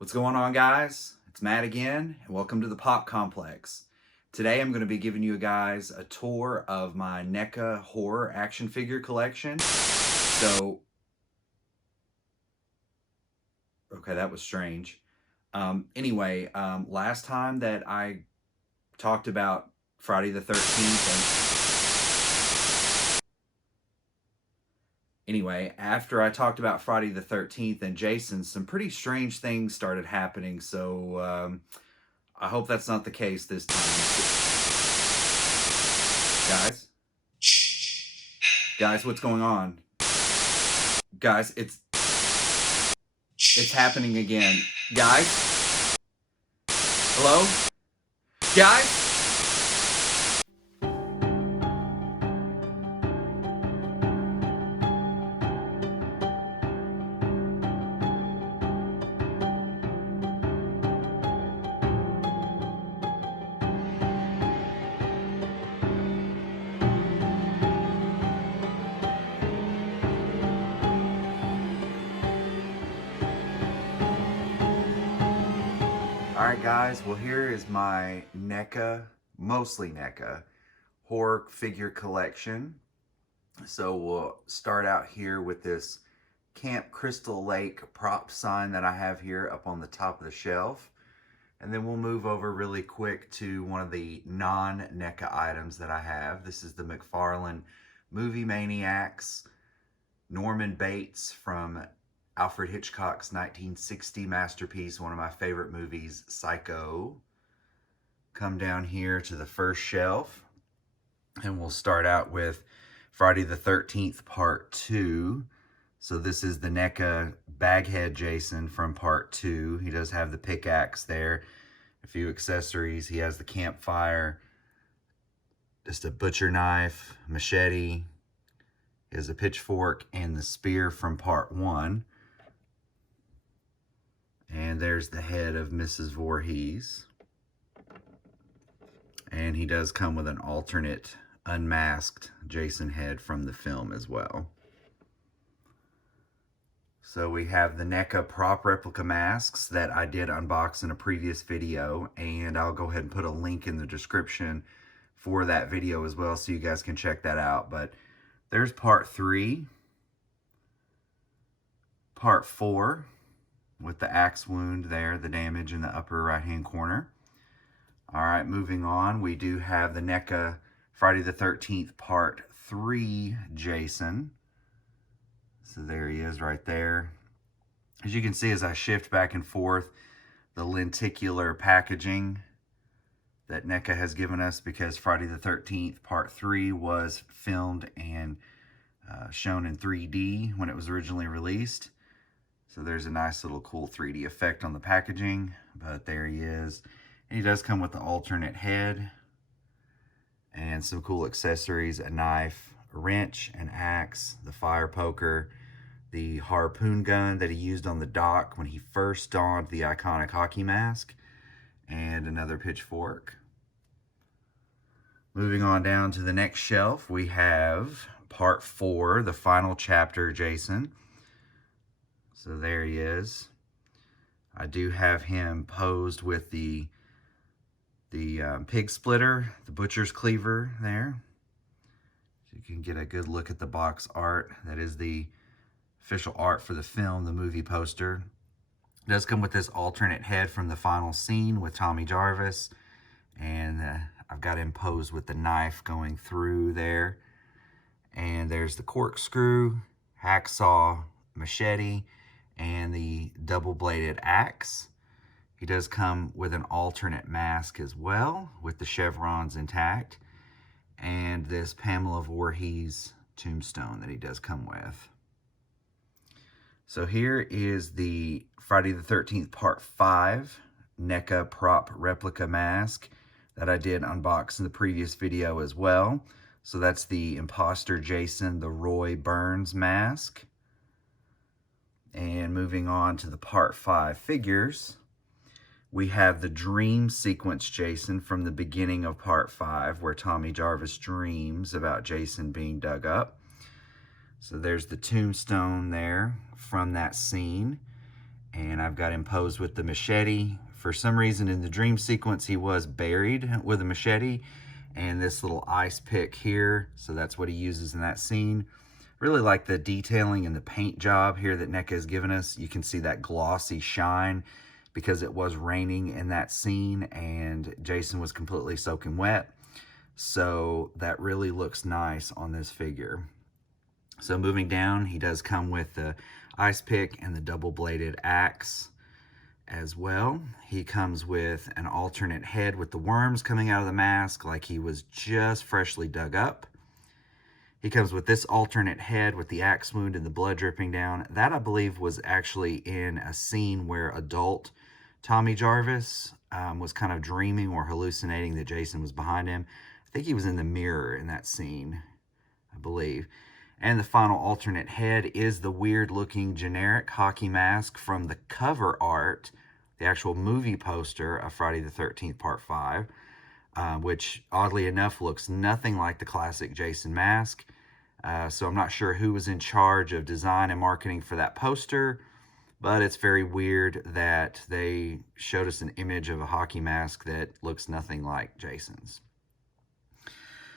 What's going on, guys? It's Matt again, and welcome to the Pop Complex. Today I'm going to be giving you guys a tour of my NECA horror action figure collection. Okay, that was strange. Last time that I talked about Friday the 13th after I talked about Friday the 13th and Jason, some pretty strange things started happening, so I hope that's not the case this time. Guys, what's going on? Guys, it's happening again. Guys? Hello? Guys? Alright guys, well here is my NECA, mostly NECA, horror figure collection. So we'll start out here with this Camp Crystal Lake prop sign that I have here up on the top of the shelf. And then we'll move over really quick to one of the non-NECA items that I have. This is the McFarlane movie Maniacs, Norman Bates from Alfred Hitchcock's 1960 masterpiece, one of my favorite movies, Psycho. Come down here to the first shelf, and we'll start out with Friday the 13th Part 2. So this is the NECA Baghead Jason from Part 2. He does have the pickaxe there, a few accessories. He has the campfire, just a butcher knife, machete. He has a pitchfork and the spear from Part 1. And there's the head of Mrs. Voorhees. And he does come with an alternate unmasked Jason head from the film as well. So we have the NECA prop replica masks that I did unbox in a previous video, and I'll go ahead and put a link in the description for that video as well so you guys can check that out. But there's Part 3, Part 4, with the axe wound there, the damage in the upper right hand corner. All right, moving on, we do have the NECA Friday the 13th Part 3 Jason. So there he is right there. As you can see, as I shift back and forth, the lenticular packaging that NECA has given us, because Friday the 13th Part 3 was filmed and shown in 3D when it was originally released. So there's a nice little cool 3D effect on the packaging, but there he is. And he does come with the alternate head and some cool accessories, a knife, a wrench, an axe, the fire poker, the harpoon gun that he used on the dock when he first donned the iconic hockey mask, and another pitchfork. Moving on down to the next shelf, we have Part 4, the final chapter Jason. So there he is. I do have him posed with the pig splitter, the butcher's cleaver there. So you can get a good look at the box art. That is the official art for the film, the movie poster. It does come with this alternate head from the final scene with Tommy Jarvis. And I've got him posed with the knife going through there. And there's the corkscrew, hacksaw, machete, and the double-bladed axe. He does come with an alternate mask as well, with the chevrons intact, and this Pamela Voorhees tombstone that he does come with. So here is the Friday the 13th Part 5 NECA prop replica mask that I did unbox in the previous video as well. So that's the Imposter Jason, the Roy Burns mask. And moving on to the Part 5 figures, we have the dream sequence Jason from the beginning of Part 5, where Tommy Jarvis dreams about Jason being dug up. So there's the tombstone there from that scene. And I've got him posed with the machete. For some reason in the dream sequence, he was buried with a machete and this little ice pick here. So that's what he uses in that scene. Really like the detailing and the paint job here that NECA has given us. You can see that glossy shine because it was raining in that scene and Jason was completely soaking wet. So that really looks nice on this figure. So moving down, he does come with the ice pick and the double-bladed axe as well. He comes with an alternate head with the worms coming out of the mask like he was just freshly dug up. He comes with this alternate head with the axe wound and the blood dripping down. That, I believe, was actually in a scene where adult Tommy Jarvis was kind of dreaming or hallucinating that Jason was behind him. I think he was in the mirror in that scene, I believe. And the final alternate head is the weird-looking generic hockey mask from the cover art, the actual movie poster of Friday the 13th Part 5, which, oddly enough, looks nothing like the classic Jason mask. So I'm not sure who was in charge of design and marketing for that poster, but it's very weird that they showed us an image of a hockey mask that looks nothing like Jason's.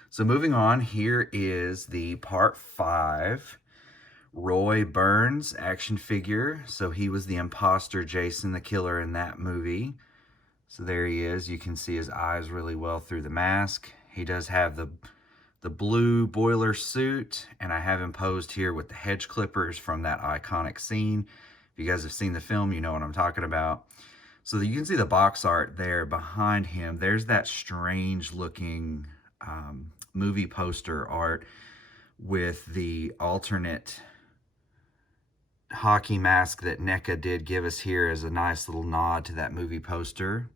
So moving on, here is the Part 5 Roy Burns action figure. So he was the imposter Jason, the killer in that movie. So there he is. You can see his eyes really well through the mask. He does have the blue boiler suit, and I have him posed here with the hedge clippers from that iconic scene. If you guys have seen the film, you know what I'm talking about. So you can see the box art there behind him. There's that strange looking movie poster art with the alternate hockey mask that NECA did give us here as a nice little nod to that movie poster.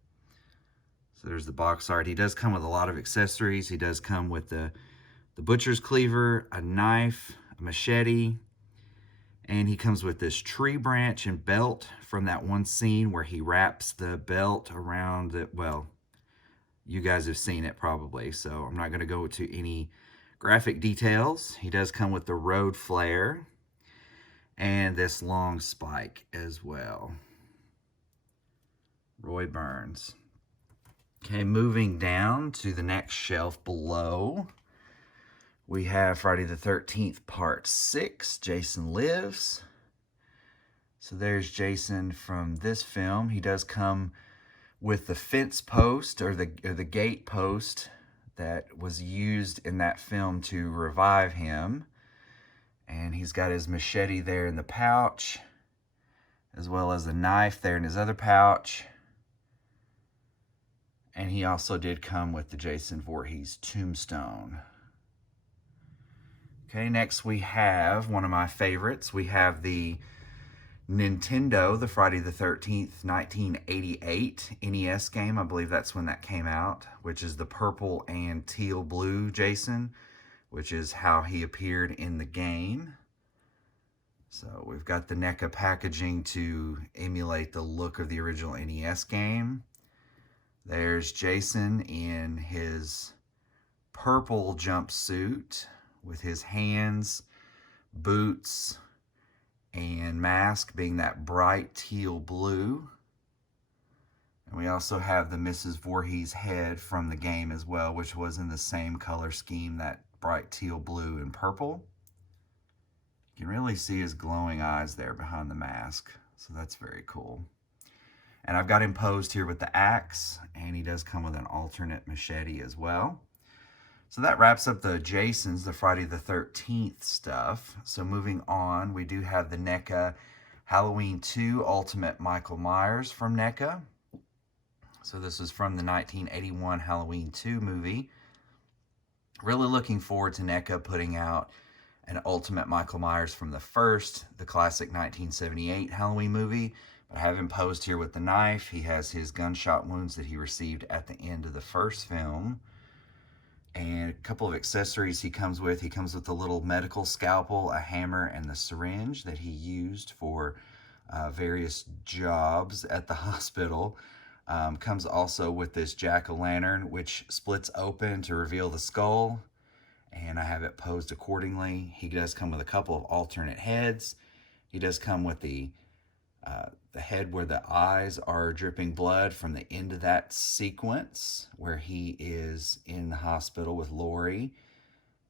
So there's the box art. He does come with a lot of accessories. He does come with the butcher's cleaver, a knife, a machete, and he comes with this tree branch and belt from that one scene where he wraps the belt around it. Well, you guys have seen it probably, so I'm not going to go to any graphic details. He does come with the road flare and this long spike as well. Roy Burns. Okay, moving down to the next shelf below, we have Friday the 13th Part 6, Jason Lives. So there's Jason from this film. He does come with the fence post or the gate post that was used in that film to revive him. And he's got his machete there in the pouch, as well as a knife there in his other pouch. And he also did come with the Jason Voorhees tombstone. Okay, next we have one of my favorites. We have the Nintendo, the Friday the 13th, 1988 NES game. I believe that's when that came out, which is the purple and teal blue Jason, which is how he appeared in the game. So we've got the NECA packaging to emulate the look of the original NES game. There's Jason in his purple jumpsuit with his hands, boots, and mask being that bright teal blue. And we also have the Mrs. Voorhees head from the game as well, which was in the same color scheme, that bright teal blue and purple. You can really see his glowing eyes there behind the mask, so that's very cool. And I've got him posed here with the axe, and he does come with an alternate machete as well. So that wraps up the Jasons, the Friday the 13th stuff. So moving on, we do have the NECA Halloween 2 Ultimate Michael Myers from NECA. So this is from the 1981 Halloween 2 movie. Really looking forward to NECA putting out an Ultimate Michael Myers from the classic 1978 Halloween movie. But I have him posed here with the knife. He has his gunshot wounds that he received at the end of the first film. And a couple of accessories he comes with. He comes with a little medical scalpel, a hammer, and the syringe that he used for various jobs at the hospital. Comes also with this jack-o'-lantern, which splits open to reveal the skull. And I have it posed accordingly. He does come with a couple of alternate heads. He does come with the the head where the eyes are dripping blood from the end of that sequence where he is in the hospital with Lori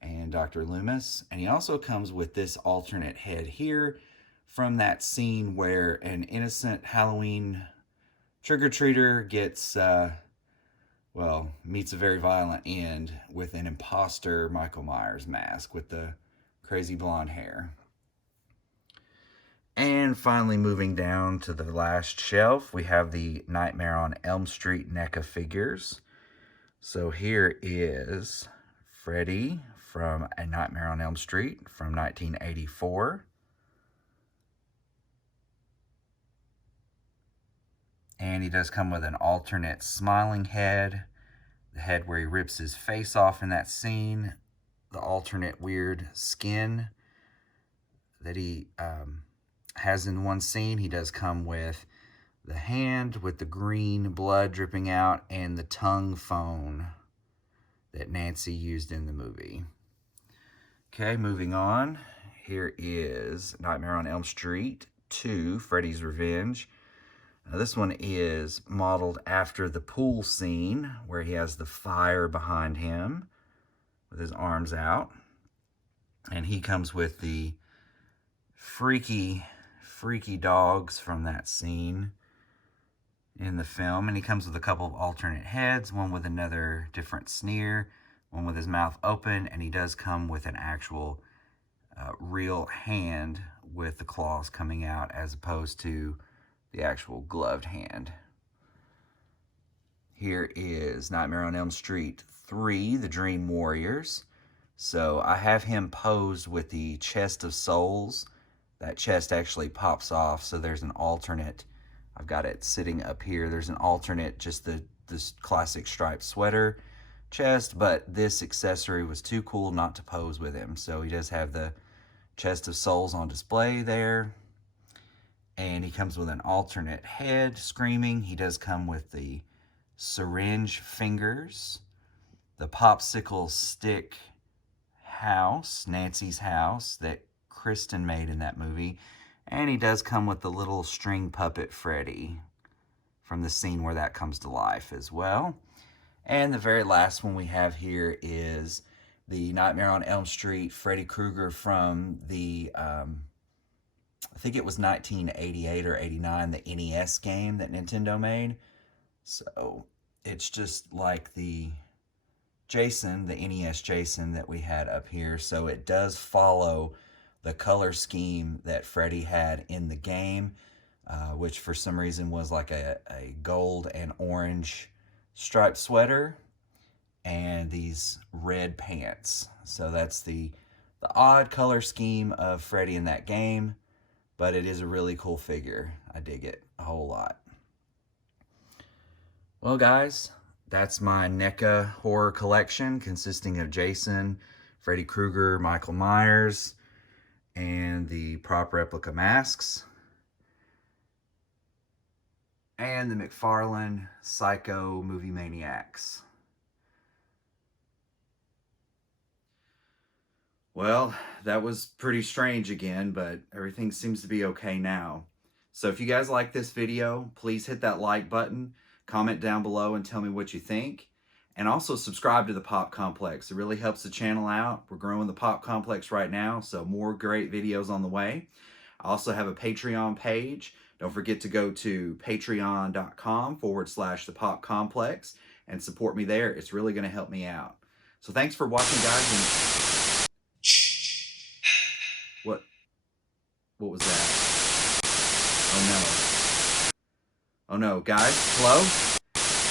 and Dr. Loomis. And he also comes with this alternate head here from that scene where an innocent Halloween trick-or-treater gets, meets a very violent end with an imposter Michael Myers mask with the crazy blonde hair. And finally, moving down to the last shelf, we have the Nightmare on Elm Street NECA figures. So here is Freddy from A Nightmare on Elm Street from 1984. And he does come with an alternate smiling head, the head where he rips his face off in that scene, the alternate weird skin that he has in one scene. He does come with the hand with the green blood dripping out and the tongue phone that Nancy used in the movie. Okay, moving on. Here is Nightmare on Elm Street 2, Freddy's Revenge. Now, this one is modeled after the pool scene where he has the fire behind him with his arms out. And he comes with the freaky dogs from that scene in the film. And he comes with a couple of alternate heads, one with another different sneer, one with his mouth open, and he does come with an actual real hand with the claws coming out as opposed to the actual gloved hand. Here is Nightmare on Elm Street 3, The Dream Warriors. So I have him posed with the chest of souls. That chest actually pops off, so there's an alternate. I've got it sitting up here. There's an alternate, just this classic striped sweater chest, but this accessory was too cool not to pose with him. So he does have the chest of souls on display there. And he comes with an alternate head, screaming. He does come with the syringe fingers, the popsicle stick house, Nancy's house, that Kristen made in that movie. And he does come with the little string puppet Freddy from the scene where that comes to life as well. And the very last one we have here is the Nightmare on Elm Street Freddy Krueger from the I think it was 1988 or 89, the NES game that Nintendo made. So it's just like the Jason, the NES Jason that we had up here. So it does follow the color scheme that Freddy had in the game, which for some reason was like a gold and orange striped sweater and these red pants. So that's the odd color scheme of Freddy in that game. But it is a really cool figure. I dig it a whole lot. Well, guys, that's my NECA horror collection consisting of Jason, Freddy Krueger, Michael Myers, and the prop replica masks. And the McFarlane Psycho movie Maniacs. Well, that was pretty strange again, but everything seems to be okay now. So if you guys like this video, please hit that like button, comment down below and tell me what you think. And also subscribe to the Pop Complex. It really helps the channel out. We're growing the Pop Complex right now, so more great videos on the way. I also have a Patreon page. Don't forget to go to patreon.com/the Pop Complex and support me there. It's really going to help me out. So thanks for watching, guys. And What was that? Oh no. Oh no, guys. Hello?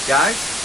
Guys?